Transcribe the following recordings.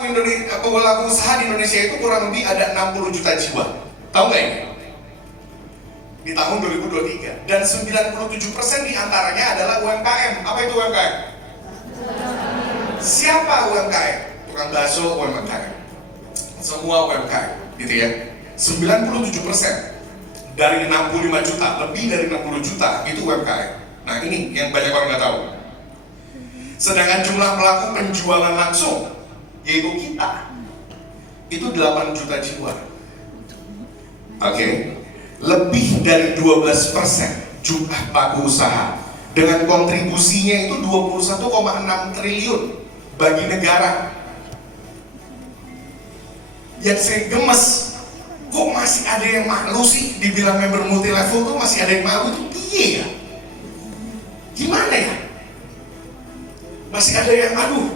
pelaku usaha di Indonesia itu kurang lebih ada 60 juta jiwa. Tahu nggak ini? Di tahun 2023. Dan 97% diantaranya adalah UMKM. Apa itu UMKM? Siapa UMKM? Tukang bakso UMKM. Semua UMKM, gitu ya. 97% dari 65 juta, lebih dari 60 juta itu UMKM. Nah ini yang banyak orang nggak tahu. Sedangkan jumlah pelaku penjualan langsung, yaitu kita, itu 8 juta jiwa. Oke. Lebih dari 12% jumlah pelaku usaha dengan kontribusinya itu 21,6 triliun bagi negara. Yang saya gemes, kok masih ada yang malu sih dibilang member multi level tuh masih ada yang malu tuh piye ya? Gimana ya? Masih ada yang aduh,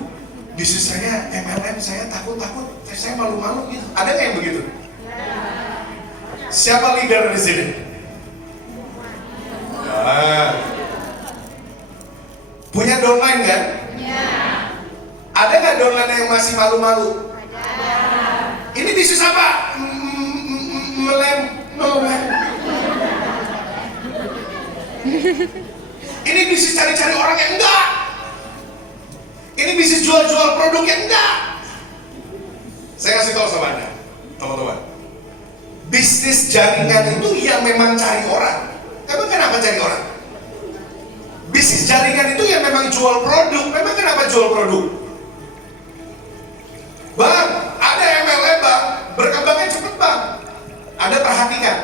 bisnis saya MLM saya takut, saya malu-malu gitu. Ada nggak yang begitu? Siapa leader di sini? Punya downline kan? Ya. Ada nggak downline yang masih malu-malu? Ada. Ini bisnis apa? Melem. Ini bisnis cari-cari orang yang enggak. Ini bisnis jual-jual produk yang enggak. Saya kasih tahu sama Anda, teman-teman. Bisnis jaringan itu ya memang cari orang. Emang kenapa cari orang? Bisnis jaringan itu ya memang jual produk. Memang kenapa jual produk? Bang, ada MLM bang, berkembangnya cepet bang. Ada perhatikan,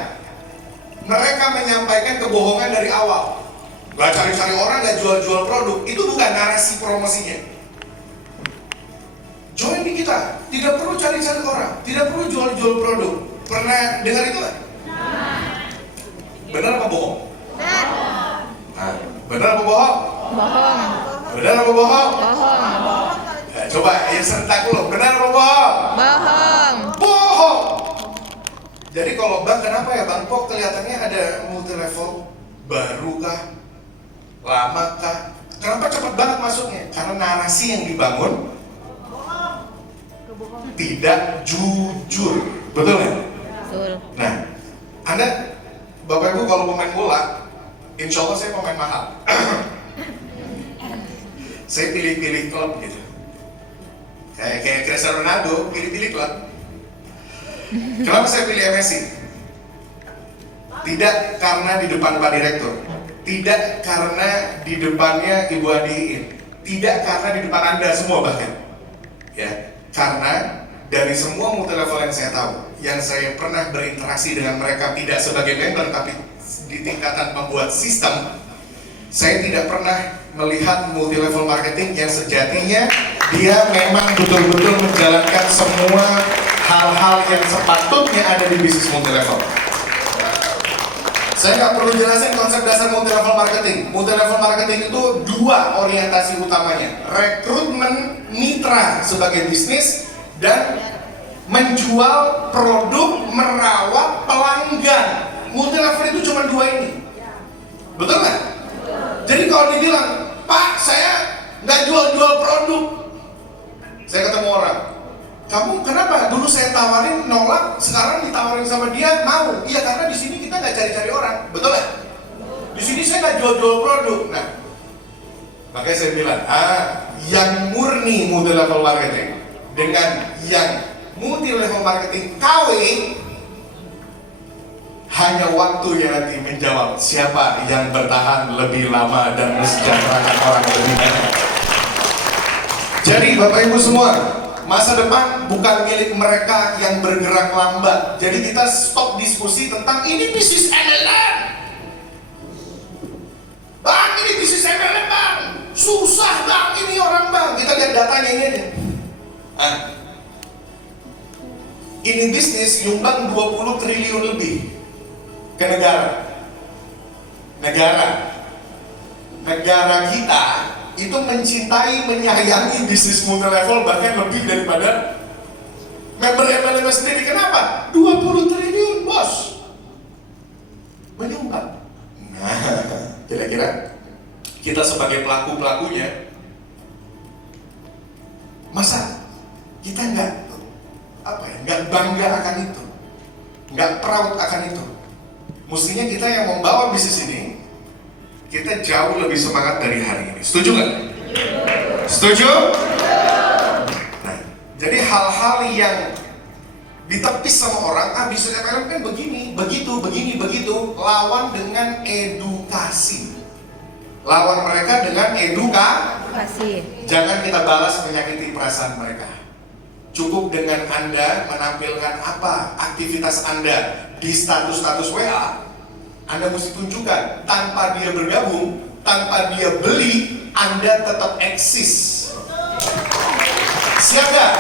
mereka menyampaikan kebohongan dari awal. Gak cari-cari orang, gak jual-jual produk. Itu bukan narasi promosinya. Join di kita, tidak perlu cari-cari orang, tidak perlu jual-jual produk. Pernah dengar itu nggak? Benar apa bohong? Nah, benar apa bohong? Bohong. Benar apa bohong? Bohong. Ya, coba ya serentak dulu. Benar apa bohong? Bohong. Bohong. Jadi kalau bang, kenapa ya bang? Kok kelihatannya ada multi level baru kah? Lama kah? Kenapa cepat banget masuknya? Karena narasi yang dibangun tidak jujur. Betul nggak? Betul. Nah, Anda, Bapak Ibu kalau pemain bola, insya Allah saya pemain mahal. Saya pilih-pilih klub gitu. Kayak Cristiano Ronaldo, pilih-pilih klub. Kenapa saya pilih MSI? Tidak karena di depan Pak Direktur, tidak karena di depannya Ibu Adiin, tidak karena di depan Anda semua bahkan. Ya, karena dari semua multi level yang saya tahu, yang saya pernah berinteraksi dengan mereka tidak sebagai member tapi di tingkatan membuat sistem, saya tidak pernah melihat multi level marketing yang sejatinya dia memang betul-betul menjalankan semua hal-hal yang sepatutnya ada di bisnis multi level. Saya nggak perlu jelasin konsep dasar multi level marketing. Multi level marketing itu dua orientasi utamanya: rekrutmen mitra sebagai bisnis dan menjual produk, merawat pelanggan. Multi level itu cuma dua ini. Betul nggak? Jadi kalau dibilang, Pak, saya nggak jual-jual produk. Saya ketemu orang, kamu kenapa? Dulu saya tawarin nolak, sekarang ditawarin sama dia mau. Iya, karena di sini kita nggak cari-cari orang. Betul nggak? Di sini saya nggak jual-jual produk. Nah, makanya saya bilang, yang murni multi level marketing dengan yang multi level marketing KW, hanya waktu yang nanti menjawab siapa yang bertahan lebih lama dan mesejahterakan orang lebih banyak. Jadi Bapak Ibu semua, masa depan bukan milik mereka yang bergerak lambat. Jadi kita stop diskusi tentang ini bisnis MLM. Bang, ini bisnis MLM bang, susah bang, ini orang bang. Kita lihat datanya ini aja. Ini bisnis nyumbang 20 triliun lebih ke negara. Negara kita itu mencintai, menyayangi bisnis multi level bahkan lebih daripada member MLM sendiri. Kenapa? 20 triliun bos menyumbang. Nah, kira-kira kita sebagai pelaku-pelakunya, masa kita kita nggak bangga akan itu, nggak proud akan itu. Mestinya kita yang membawa bisnis ini, kita jauh lebih semangat dari hari ini. Setuju nggak? Setuju? Nah, jadi hal-hal yang ditepis sama orang, bisnis MLM kan begini, begitu, lawan dengan edukasi. Lawan mereka dengan edukasi. Jangan kita balas menyakiti perasaan mereka. Cukup dengan Anda menampilkan apa aktivitas Anda di status WA, Anda mesti tunjukkan tanpa dia bergabung, tanpa dia beli, Anda tetap eksis. Siap gak?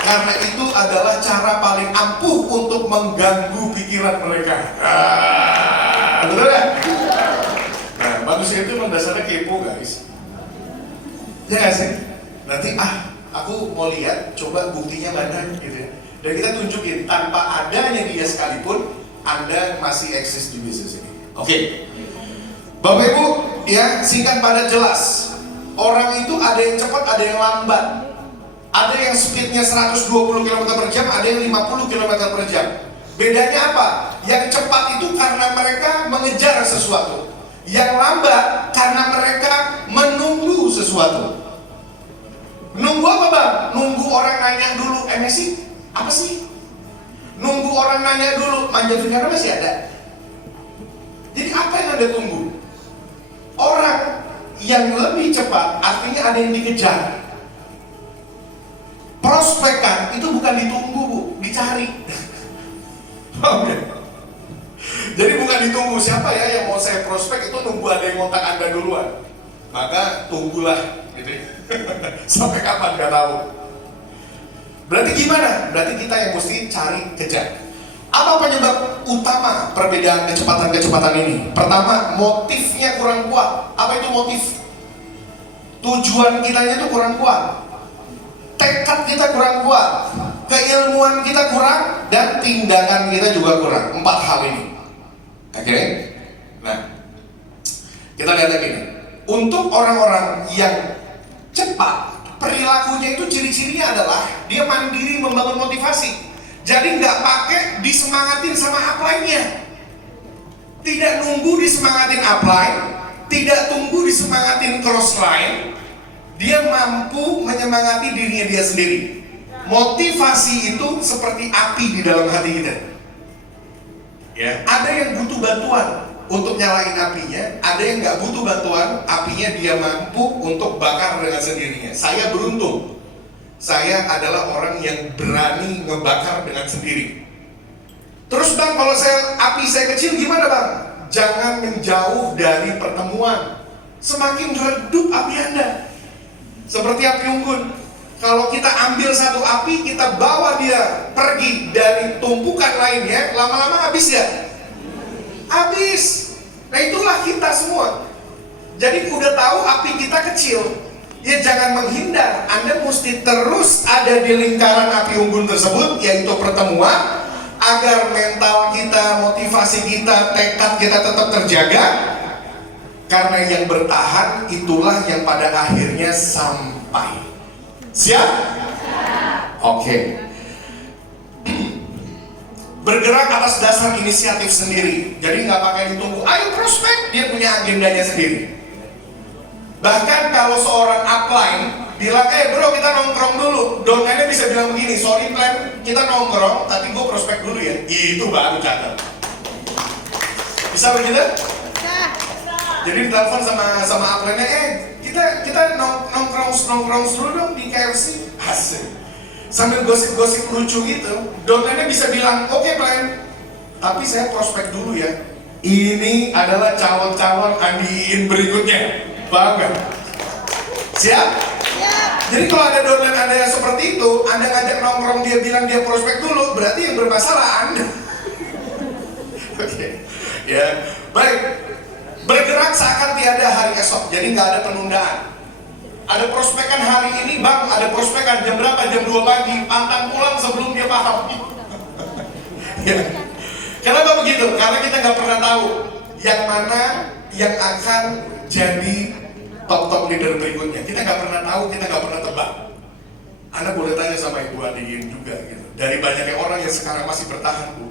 Karena itu adalah cara paling ampuh untuk mengganggu pikiran mereka. Betul ya? Nah, manusia itu mendasarnya kepo, guys. Ya gak sih? Nanti aku mau lihat, coba buktinya mana gitu ya. Dan kita tunjukin tanpa adanya dia sekalipun, Anda masih eksis di bisnis ini. Oke. Bapak Ibu, ya singkat padat jelas. Orang itu ada yang cepat, ada yang lambat. Ada yang speednya 120 km per jam, ada yang 50 km per jam. Bedanya apa? Yang cepat itu karena mereka mengejar sesuatu. Yang lambat karena mereka menunggu sesuatu. Nunggu apa bang? Nunggu orang nanya dulu, Messi apa sih? Nunggu orang nanya dulu, Manja Fikara masih ada. Jadi apa yang Anda tunggu? Orang yang lebih cepat artinya ada yang dikejar. Prospekan itu bukan ditunggu, Bu, dicari. Jadi bukan ditunggu, siapa ya yang mau saya prospek itu nunggu ada yang kontak Anda duluan. Maka tunggulah gitu ya. Sampai kapan gak tahu. Berarti gimana? Berarti kita yang mesti cari kejar. Apa penyebab utama perbedaan kecepatan-kecepatan ini? Pertama, motifnya kurang kuat. Apa itu motif? Tujuan kitanya itu kurang kuat. Tekad kita kurang kuat, keilmuan kita kurang, dan tindakan kita juga kurang. 4 hal ini. Oke? Nah, kita lihat lagi nih. Untuk orang-orang yang cepat, perilakunya itu ciri-cirinya adalah dia mandiri membangun motivasi. Jadi nggak pakai disemangatin sama upline-nya. Tidak nunggu disemangatin upline, tidak tunggu disemangatin crossline. Dia mampu menyemangati dirinya dia sendiri. Motivasi itu seperti api di dalam hati kita. Ya, ada yang butuh bantuan untuk nyalain apinya, ada yang nggak butuh bantuan, apinya dia mampu untuk bakar dengan sendirinya. Saya beruntung, saya adalah orang yang berani ngebakar dengan sendiri. Terus bang, kalau api saya kecil gimana bang? Jangan menjauh dari pertemuan. Semakin redup api Anda. Seperti api unggun. Kalau kita ambil satu api, kita bawa dia pergi dari tumpukan lainnya, lama-lama habis ya? Habis. Nah itulah kita semua. Jadi udah tahu api kita kecil, ya jangan menghindar. Anda mesti terus ada di lingkaran api unggun tersebut, yaitu pertemuan, agar mental kita, motivasi kita, tekad kita tetap terjaga. Karena yang bertahan itulah yang pada akhirnya sampai. Siap? Oke. Bergerak atas dasar inisiatif sendiri. Jadi nggak pakai ditunggu, ayo prospek, dia punya agendanya sendiri. Bahkan kalau seorang upline bilang, bro kita nongkrong dulu, downline-nya bisa bilang begini, sorry plan, kita nongkrong, tapi gue prospek dulu ya. Itu baru catat. Bisa begitu? Jadi ditelepon sama upline-nya, kita nongkrong dulu dong di KFC. Asik. Sambil gosip-gosip lucu gitu, downline-nya bisa bilang, oke plan, tapi saya prospek dulu ya. Ini adalah calon-calon Andiin berikutnya. Paham gak? Siap? Siap. Jadi kalau ada downline Anda yang seperti itu, Anda ngajak nongkrong, dia bilang dia prospek dulu, berarti yang bermasalah Anda. Oke. Ya, baik. Bergerak seakan tiada hari esok, jadi nggak ada penundaan. Ada prospekan hari ini bang, ada prospekan jam berapa? Jam 2 pagi, pantang pulang sebelum dia paham. Ya. Kenapa begitu? Karena kita nggak pernah tahu yang mana yang akan jadi top leader berikutnya. Kita nggak pernah tahu, kita nggak pernah tebak. Anda boleh tanya sama Ibu Adiin juga gitu. Dari banyaknya orang yang sekarang masih bertahan, Bu,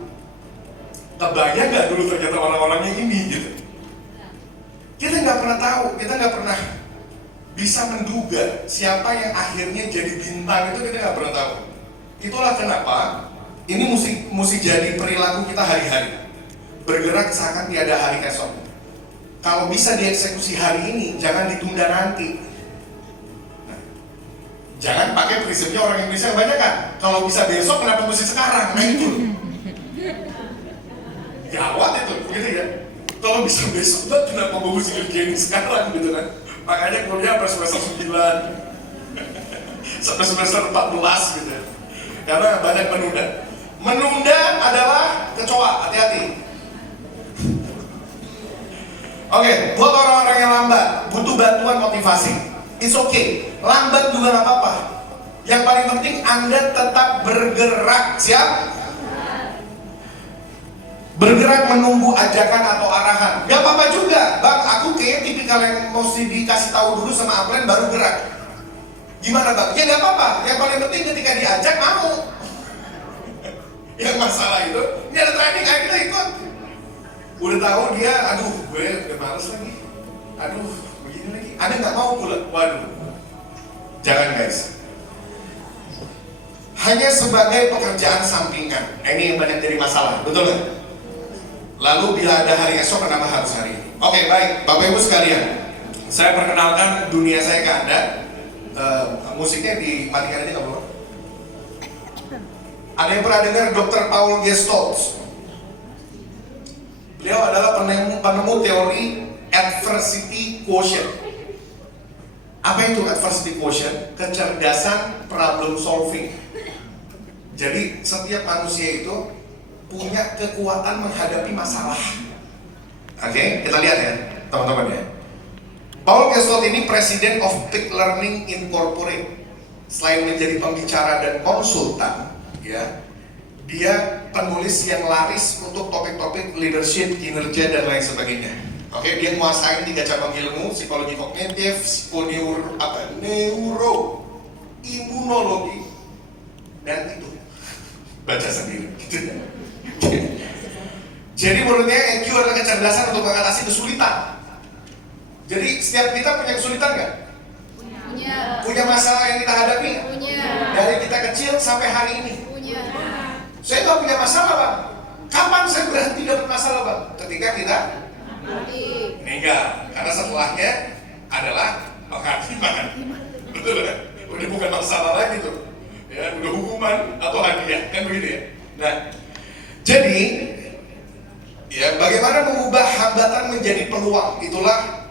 kebayang nggak dulu ternyata orang-orangnya ini gitu. Kita nggak pernah tahu, kita nggak pernah bisa menduga siapa yang akhirnya jadi bintang, itu kita nggak pernah tahu. Itulah kenapa ini mesti jadi perilaku kita hari-hari. Bergerak seakan tiada hari esok. Kalau bisa dieksekusi hari ini, jangan ditunda nanti. Nah, jangan pakai prinsipnya orang Indonesia kebanyakan. Kalau bisa besok, kenapa mesti sekarang? Nah itu. Gawat itu, gitu ya. Kalau bisa besok, kenapa mesti kerjain sekarang gitu kan? Makanya kuliah sampai semester 9 sampai semester 14 gitu ya. Karena banyak menunda. Menunda adalah kecoa, hati-hati. Oke, buat orang-orang yang lambat, butuh bantuan motivasi. It's okay, lambat juga gak apa-apa. Yang paling penting Anda tetap bergerak, siap? Bergerak menunggu ajakan atau arahan. Gak apa-apa juga, Bang, aku kayaknya tipikal yang mesti dikasih tahu dulu sama upline baru gerak. Gimana Bang? Ya gak apa-apa, yang paling penting ketika diajak mau. Yang masalah itu, ini ada training, ayo kita ikut. Udah tahu dia, aduh gue udah males lagi, aduh begini lagi, Anda nggak mau pula, waduh, jangan guys. Hanya sebagai pekerjaan sampingan, ini yang banyak jadi masalah, betul nggak? Lalu bila ada hari esok, kenapa harus hari ini? Oke, baik, Bapak Ibu sekalian, saya perkenalkan dunia saya ke Anda. Musiknya dimatikan aja nggak perlu. Ada yang pernah dengar Dr. Paul Gestalt? Beliau adalah penemu teori adversity quotient. Apa itu adversity quotient? Kecerdasan problem solving. Jadi setiap manusia itu punya kekuatan menghadapi masalah. Oke, kita lihat ya, teman-teman ya. Paul Gestalt ini President of Peak Learning Incorporated. Selain menjadi pembicara dan konsultan, ya, dia penulis yang laris untuk topik-topik leadership, kinerja, dan lain sebagainya. Oke, dia menguasai 3 cabang ilmu: psikologi kognitif, neuro, imunologi, dan itu baca sendiri, gitu ya. Jadi menurutnya EQ adalah kecerdasan untuk mengatasi kesulitan. Jadi setiap kita punya kesulitan nggak? Punya. Punya masalah yang kita hadapi? Punya. Dari kita kecil sampai hari ini. Punya. Saya nggak punya masalah, Bang. Kapan saya berhenti dapat masalah, Bang? Ketika kita meninggal. Karena setelahnya adalah penghakiman. Betul kan? Udah bukan masalah lagi tuh. Ya, udah hukuman atau hadiah, kan begitu ya. Nah, jadi ya bagaimana mengubah hambatan menjadi peluang? Itulah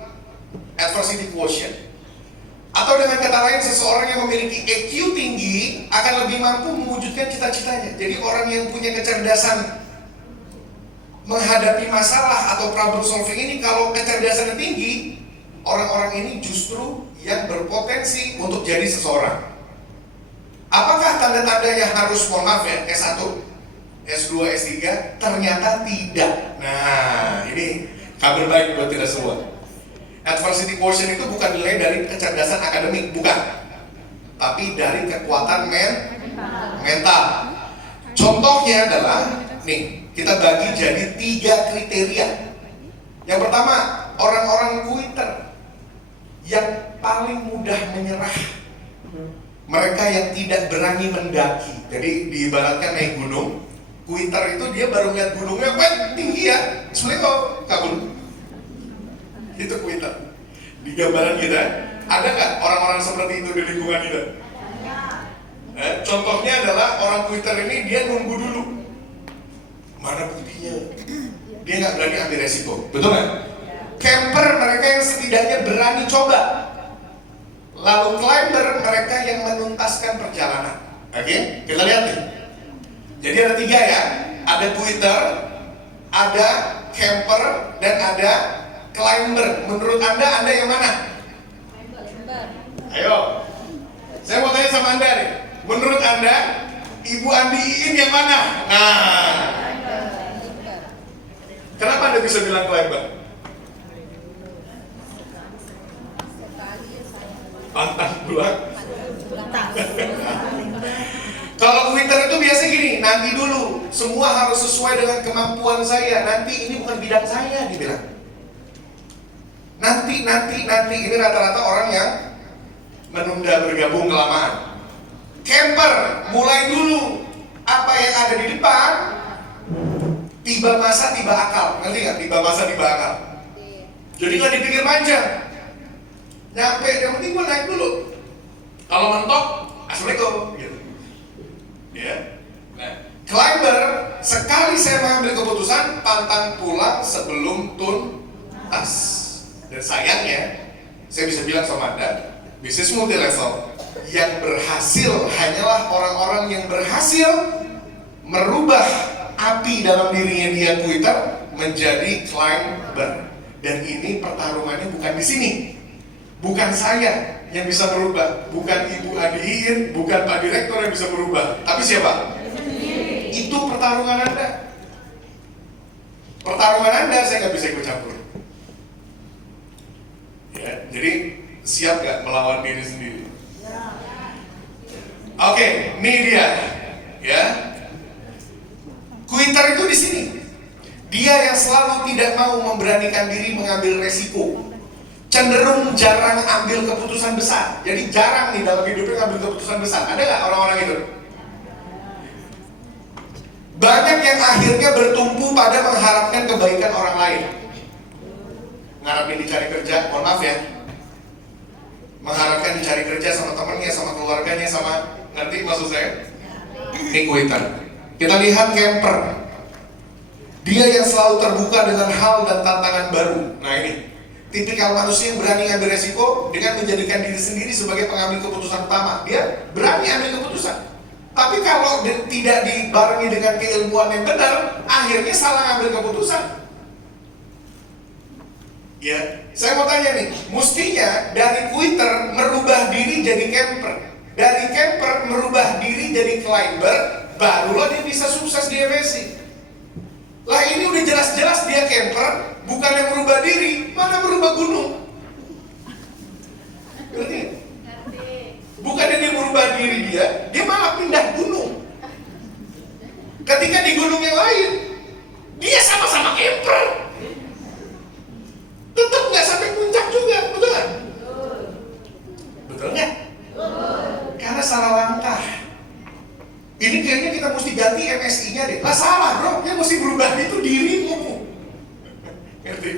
adversity quotient. Atau dengan kata lain, seseorang yang memiliki EQ tinggi akan lebih mampu mewujudkan cita-citanya. Jadi orang yang punya kecerdasan menghadapi masalah atau problem solving ini, kalau kecerdasannya tinggi, orang-orang ini justru yang berpotensi untuk jadi seseorang. Apakah tanda-tanda yang harus, mohon maaf ya, S1, S2, S3? Ternyata tidak. Nah, ini kabar baik buat kita semua. Adversity quotient itu bukan nilai dari kecerdasan akademik, bukan, tapi dari kekuatan mental. Contohnya adalah, nih, kita bagi jadi 3 kriteria. Yang pertama, orang-orang quitter yang paling mudah menyerah. Mereka yang tidak berani mendaki. Jadi diibaratkan naik gunung, quitter itu dia baru lihat gunungnya, tinggi ya, sebenarnya kok kabur. Itu quitter. Di gambaran kita, ada nggak orang-orang seperti itu di lingkungan kita? Contohnya adalah orang quitter ini, dia nunggu dulu. Mana buktinya? Dia nggak berani ambil resiko, betul nggak? Camper mereka yang setidaknya berani coba. Lalu climber mereka yang menuntaskan perjalanan. Oke, kita lihat nih. Jadi ada 3 ya, ada quitter, ada camper, dan ada climber. Menurut Anda yang mana? Ayo, saya mau tanya sama Anda nih. Menurut Anda, Ibu Andi Iin yang mana? Nah, kenapa Anda bisa bilang climber? Pantang pulang. nanti dulu, semua harus sesuai dengan kemampuan saya. Nanti ini bukan bidang saya, dibilang. Nanti, ini rata-rata orang yang menunda bergabung kelamaan. Camper, mulai dulu. Apa yang ada di depan, tiba masa, tiba akal. Ngerti nggak? Tiba masa, tiba akal. Jadi nggak dipikir panjang. Nyampe, yang penting gue naik dulu. Kalau mentok, assalamualaikum. Gitu. Ya. Nah, climber, sekali saya mengambil keputusan, pantang pulang sebelum tuntas. Dan sayangnya, saya bisa bilang sama Anda, bisnis multi level yang berhasil hanyalah orang-orang yang berhasil merubah api dalam dirinya dia Twitter menjadi climber. Dan ini pertarungannya bukan di sini. Bukan saya yang bisa merubah, bukan Ibu Adiin, bukan Pak Direktur yang bisa merubah. Tapi siapa? Itu pertarungan Anda. Pertarungan Anda saya nggak bisa ikut campur. Ya, jadi siap nggak melawan diri sendiri? Oke, ini dia. Ya, Twitter itu di sini. Dia yang selalu tidak mau memberanikan diri mengambil resiko. Cenderung jarang ambil keputusan besar. Jadi jarang nih dalam hidupnya ngambil keputusan besar. Ada nggak orang-orang itu? Banyak yang akhirnya bertumpu pada mengharapkan kebaikan orang lain. Mengharapkan dicari kerja, mohon maaf ya. Mengharapkan dicari kerja sama temannya, sama keluarganya, sama, ngerti maksud saya? Ini Twitter. Kita lihat camper. Dia yang selalu terbuka dengan hal dan tantangan baru. Nah ini, tipikal manusia yang berani ngambil resiko dengan menjadikan diri sendiri sebagai pengambil keputusan utama. Dia berani ambil keputusan. Tapi kalau tidak dibarengi dengan keilmuan yang benar, akhirnya salah ngambil keputusan. Ya, saya mau tanya nih, mestinya dari Twitter merubah diri jadi camper, dari camper merubah diri jadi climber, barulah dia bisa sukses di MSI. Lah ini udah jelas-jelas dia camper, bukan yang merubah diri, mana merubah gunung? Ngerti? Bukannya dia merubah diri dia malah pindah gunung. Ketika di gunung yang lain, dia sama-sama camper. Tetap nggak sampai puncak juga, betul nggak? Betul nggak? Karena salah langkah. Ini kayaknya kita mesti ganti MSI-nya deh. Lah salah bro, yang mesti berubah itu dirimu. Ngerti?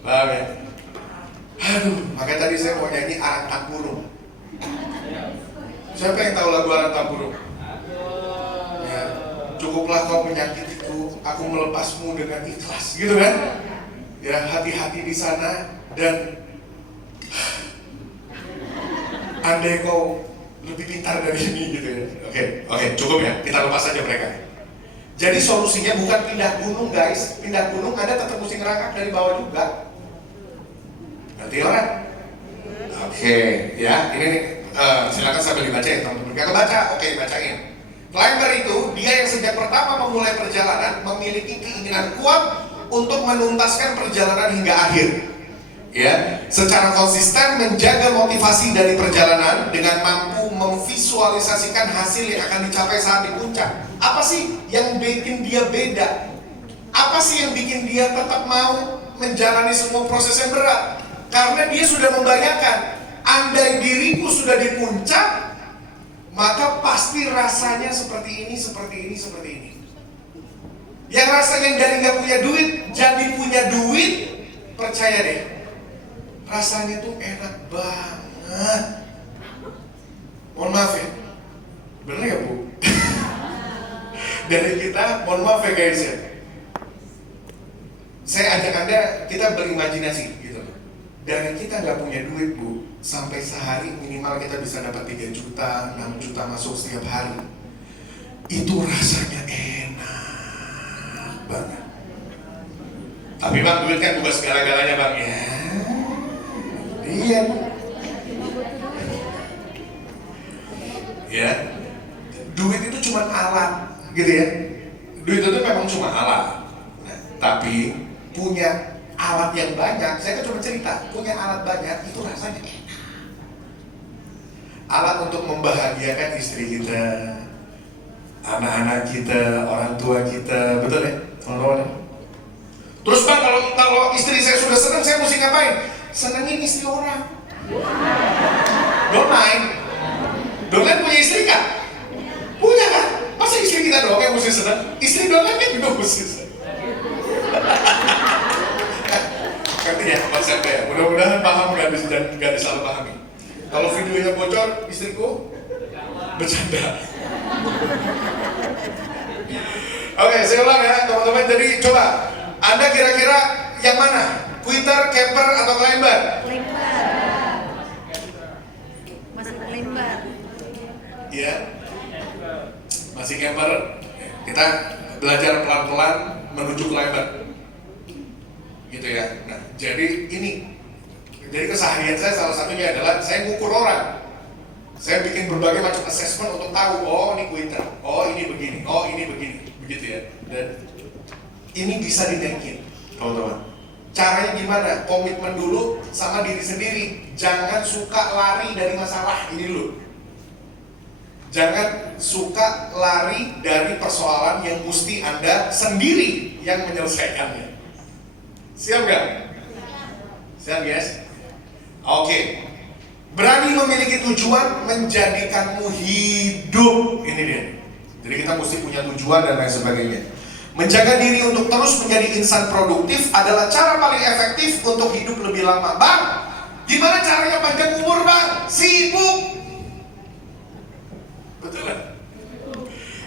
Paham ya? Aduh, makanya tadi saya mau nyanyi Arang Tampurung. Siapa yang tahu lagu Arang Tampurung? Ya, cukuplah kau menyakitiku, aku melepasmu dengan ikhlas, gitu kan? Ya, hati-hati di sana dan andai kau lebih pintar dari ini gitu ya. Oke, cukup ya, kita lepas saja mereka. Jadi solusinya bukan pindah gunung guys, pindah gunung Anda tetap mesti ngerangkak dari bawah juga. Ngerti orang? Oke, ya ini nih, silakan sambil dibaca ya teman-teman. Gak kebaca? Oke, bacain. Climber itu dia yang sejak pertama memulai perjalanan memiliki keinginan kuat untuk menuntaskan perjalanan hingga akhir. Ya, secara konsisten menjaga motivasi dari perjalanan dengan mampu memvisualisasikan hasil yang akan dicapai saat di puncak. Apa sih yang bikin dia beda? Apa sih yang bikin dia tetap mau menjalani semua proses yang berat? Karena dia sudah membayangkan, andai diriku sudah di puncak, maka pasti rasanya seperti ini, seperti ini, seperti ini. Yang rasanya dari nggak punya duit jadi punya duit, percaya deh, rasanya tuh enak banget. Mohon maaf ya, bener ya bu? Dari kita, mohon maaf ya guys ya. Saya ajak Anda, kita berimajinasi gitu. Dari kita nggak punya duit bu, sampai sehari minimal kita bisa dapat 3 juta, 6 juta masuk setiap hari. Itu rasanya enak banget. Tapi bang, duit kan bukan segala-galanya bang ya. Iya. Ya, duit itu cuma alat, gitu ya. Duit itu memang cuma alat. Nah, tapi punya alat yang banyak, saya kan cuma cerita, punya alat banyak itu rasanya enak. Alat untuk membahagiakan istri kita, anak-anak kita, orang tua kita, betul ya, teman-teman? Terus Bang, kalau istri saya sudah senang, saya mesti ngapain? Senengin istri orang. Don't mind. Dongan punya istri kan? Punya kan? Masa istri kita doang yang mesti senang? Istri dongan kan juga mesti senang. Ngerti ya konsepnya ya? Mudah-mudahan paham, gak disalah pahami. Kalau videonya bocor, istriku bercanda. Oke, saya ulang ya teman-teman. Jadi coba, Anda kira-kira yang mana? Twitter, Camper, atau Lembar? Lembar. Masih lembar. Iya. Masih Camper. Kita belajar pelan-pelan menuju ke Lembar. Gitu ya. Nah, jadi keseharian saya salah satunya adalah saya ngukur orang. Saya bikin berbagai macam assessment untuk tahu, oh ini Twitter, oh ini begini, oh ini begini, begitu ya. Dan ini bisa dinaikin, teman-teman. Caranya gimana? Komitmen dulu sama diri sendiri. Jangan suka lari dari masalah ini dulu. Jangan suka lari dari persoalan yang mesti Anda sendiri yang menyelesaikannya. Siap nggak? Siap guys? Oke. Berani memiliki tujuan menjadikanmu hidup. Ini dia. Jadi kita mesti punya tujuan dan lain sebagainya. Menjaga diri untuk terus menjadi insan produktif adalah cara paling efektif untuk hidup lebih lama. Bang, gimana caranya panjang umur bang? Sibuk. Betul kan?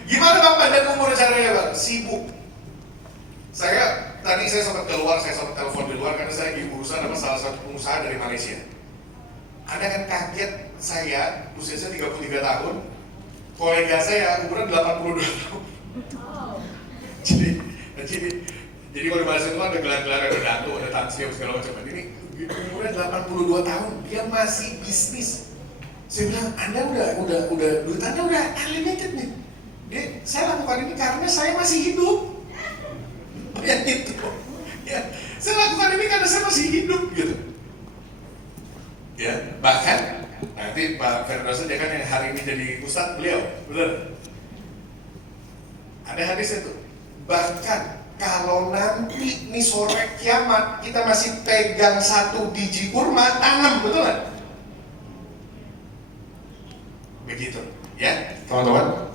Gimana bang panjang umur caranya bang? Sibuk. Saya sempat keluar, saya sempat telepon di luar karena saya lagi urusan sama salah satu pengusaha dari Malaysia. Anda kan kaget, saya usia saya 33 tahun, kolega saya umurnya 82 tahun. Jadi kalau di Malaysia itu ada gelar-gelar, ada dato, ada tansio, segala macam. Ini umurnya 82 tahun, dia masih bisnis. Saya bilang, Anda udah duit Anda udah unlimited nih. Saya lakukan ini karena saya masih hidup. Ya itu. Ya, saya lakukan ini karena saya masih hidup gitu. Ya, bahkan nanti Pak Firdaus dia kan yang hari ini jadi ustadz beliau, benar? Ada hadis itu. Bahkan kalau nanti nih sore kiamat kita masih pegang satu biji kurma, tanam, betul kan? Begitu, ya teman-teman.